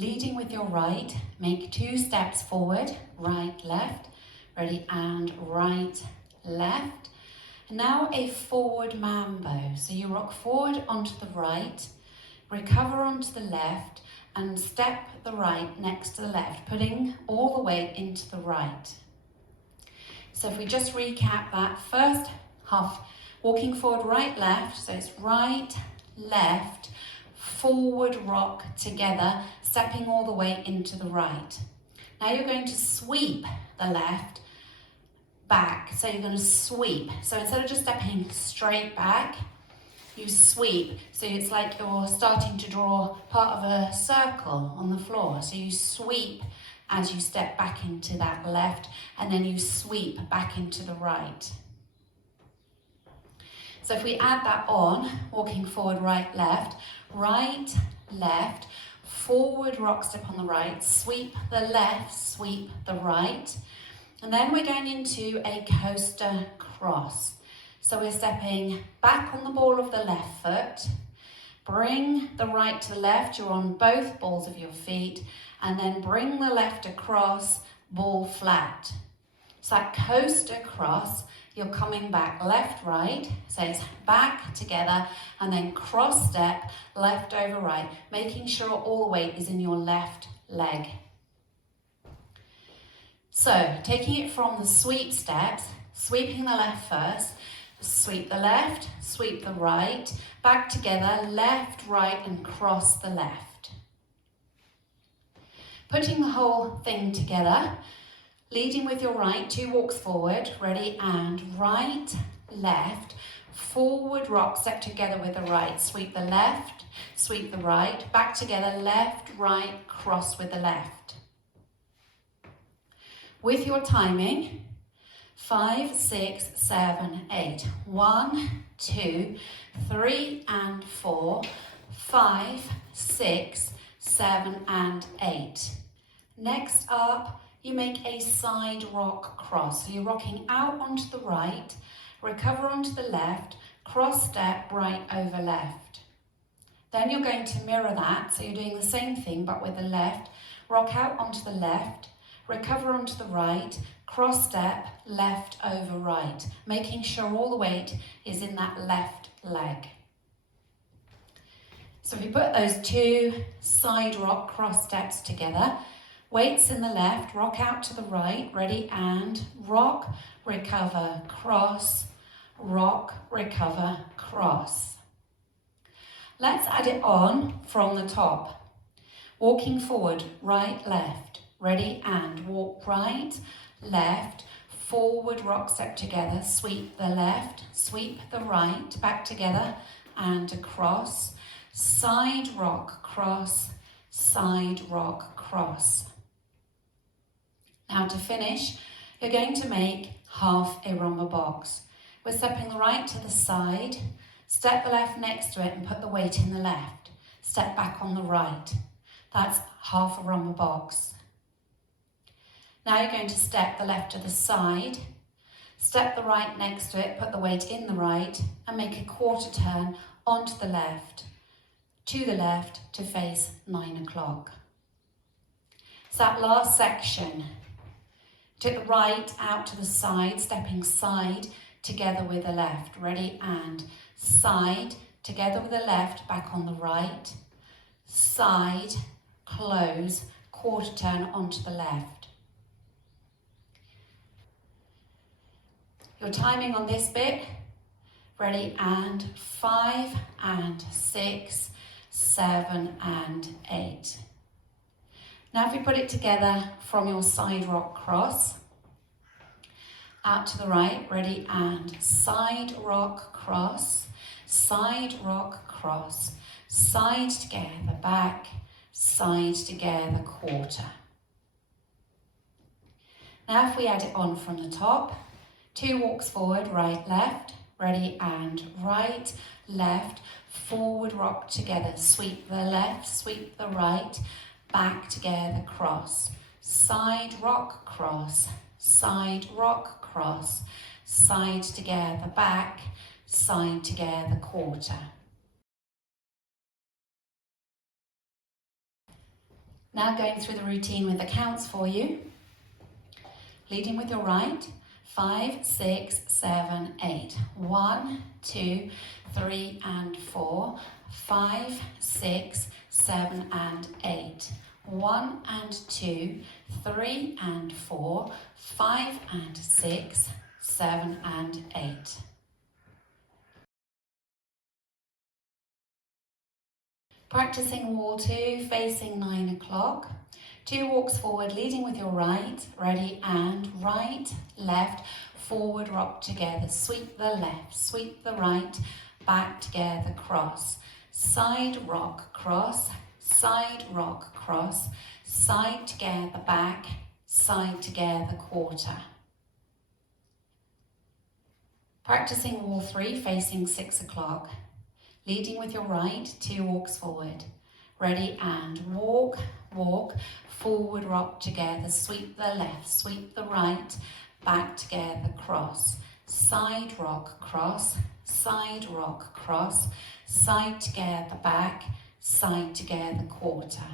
Leading with your right, make 2 steps forward, right, left. Ready, and right, left. Now a forward mambo. So you rock forward onto the right, recover onto the left, and step the right next to the left, putting all the weight into the right. So if we just recap that first half, walking forward, right, left, so it's right, left, forward rock together, stepping all the way into the right. Now you're going to sweep the left back, so you're going to sweep. So instead of just stepping straight back, you sweep. So it's like you're starting to draw part of a circle on the floor. So you sweep as you step back into that left, and then you sweep back into the right. So if we add that on, walking forward, right, left, forward rock step on the right, sweep the left, sweep the right, and then we're going into a coaster cross. So we're stepping back on the ball of the left foot, bring the right to the left, you're on both balls of your feet, and then bring the left across, ball flat. So that coaster cross, you're coming back left, right, so it's back together, and then cross step, left over right, making sure all the weight is in your left leg. So taking it from the sweep steps, sweeping the left first, sweep the left, sweep the right, back together, left, right, and cross the left. Putting the whole thing together, leading with your right, 2 walks forward, ready, and right, left, forward rock, step together with the right, sweep the left, sweep the right, back together, left, right, cross with the left. With your timing, 5, 6, 7, 8. 1, 2, 3, and 4, 5, 6, 7, and 8. Next up, you make a side rock cross. So you're rocking out onto the right, recover onto the left, cross step right over left. Then you're going to mirror that, so you're doing the same thing but with the left, rock out onto the left, recover onto the right, cross step, left over right, making sure all the weight is in that left leg. So if you put those 2 side rock cross steps together, weights in the left, rock out to the right, ready, and rock, recover, cross, rock, recover, cross. Let's add it on from the top. Walking forward, right, left, ready, and walk right, left, forward rock step together, sweep the left, sweep the right, back together and across, side rock cross, side rock cross. Now to finish, you're going to make half a rumba box. We're stepping the right to the side, step the left next to it and put the weight in the left, step back on the right. That's half a rumba box. Now you're going to step the left to the side, step the right next to it, put the weight in the right, and make a quarter turn onto the left to face 9 o'clock. So that last section, took the right out to the side, stepping side together with the left, ready, and side together with the left, back on the right, side, close, quarter turn onto the left. Your timing on this bit, ready, and 5, and 6, 7, and 8. Now if we put it together from your side rock cross, out to the right, ready, and side rock cross, side rock cross, side together, back, side together, quarter. Now if we add it on from the top, 2 walks forward, right, left, ready, and right, left, forward rock together, sweep the left, sweep the right, back together, cross, side rock cross, side rock cross, side together, back, side together, quarter. Now going through the routine with the counts for you. Leading with your right, 5, 6, 7, 8. 1, 2, 3 and 4. 5, 6, 7 and 8. 1 and 2, 3 and 4. 5 and 6, 7 and 8. Practicing wall 2, facing 9 o'clock. 2 walks forward, leading with your right. Ready, and right, left, forward, rock together. Sweep the left, sweep the right, back together, cross. Side rock, cross, side rock, cross, side together, back, side together, quarter. Practicing wall 3, facing 6 o'clock. Leading with your right, 2 walks forward. Ready, and walk, walk, forward, rock together, sweep the left, sweep the right, back together, cross. Side rock, cross, side rock, cross, side together, back, side together, quarter.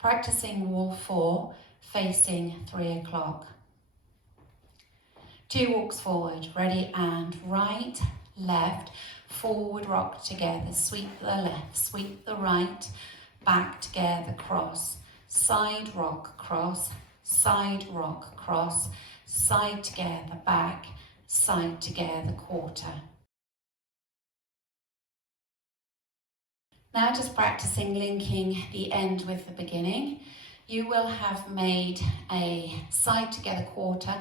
Practicing wall 4, facing 3 o'clock. 2 walks forward, ready, and right, left, forward, rock together, sweep the left, sweep the right, back together, cross. Side rock, cross, side rock, cross, side together, back, side together, quarter. Now just practicing linking the end with the beginning. You will have made a side together quarter,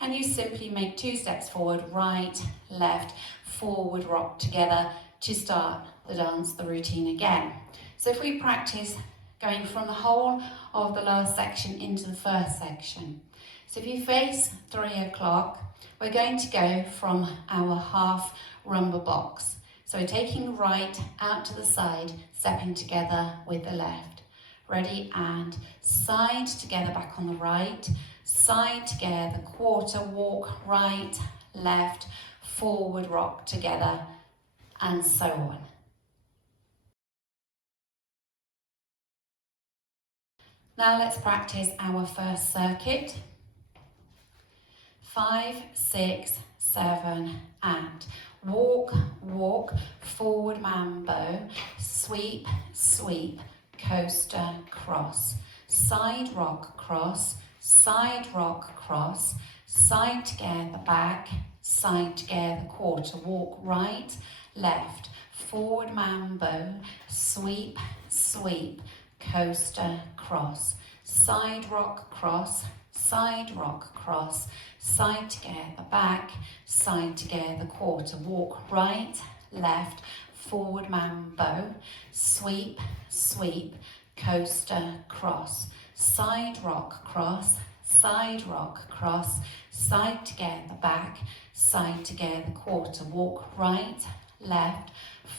and you simply make 2 steps forward, right, left, forward, rock together to start the dance, the routine again. So if we practice going from the whole of the last section into the first section. So if you face 3 o'clock, we're going to go from our half rumba box. So we're taking right out to the side, stepping together with the left. Ready, and side together, back on the right, side together, quarter, walk, right, left, forward, rock together, and so on. Now let's practice our first circuit. 5, 6, 7, and walk, walk, forward mambo, sweep, sweep, coaster, cross, side rock, cross, side rock, cross, side together, back, side together, quarter, walk, right, left, forward mambo, sweep, sweep, coaster, cross, side rock, cross, side rock, cross, side together, back, side together, quarter, walk, right, left, forward mambo, sweep, sweep, coaster, cross, side rock, cross, side rock, cross, side together, back, side together, quarter, walk, right, left,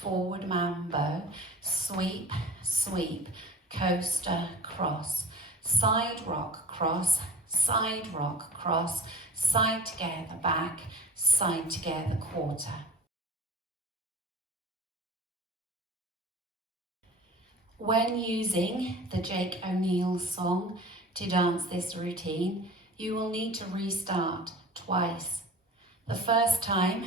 forward mambo, sweep, sweep, coaster, cross, side rock, cross, side rock, cross, side together, back, side together, quarter. When using the Jake O'Neill song to dance this routine, you will need to restart twice. The first time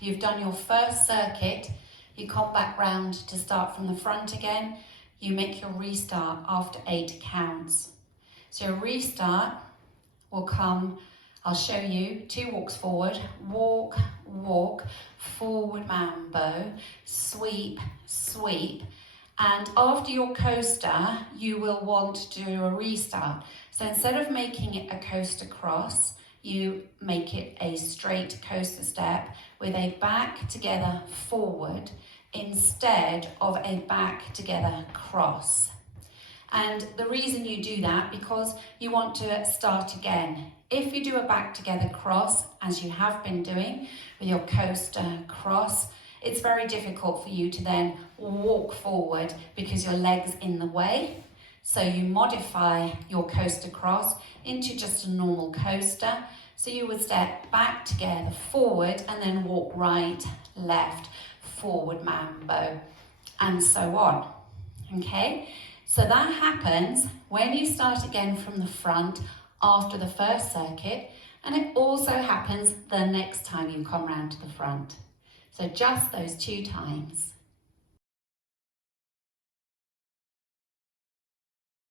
you've done your first circuit, you come back round to start from the front again, you make your restart after 8 counts. So your restart will come, I'll show you, 2 walks forward, walk, walk, forward mambo, sweep, sweep, and after your coaster, you will want to do a restart. So instead of making it a coaster cross, you make it a straight coaster step with a back together forward instead of a back together cross. And the reason you do that, because you want to start again. If you do a back together cross, as you have been doing with your coaster cross, it's very difficult for you to then walk forward because your leg's in the way. So you modify your coaster cross into just a normal coaster. So you would step back together, forward, and then walk right, left, forward mambo. and so on. Okay, so that happens when you start again from the front after the first circuit, and it also happens the next time you come round to the front. So just those 2 times.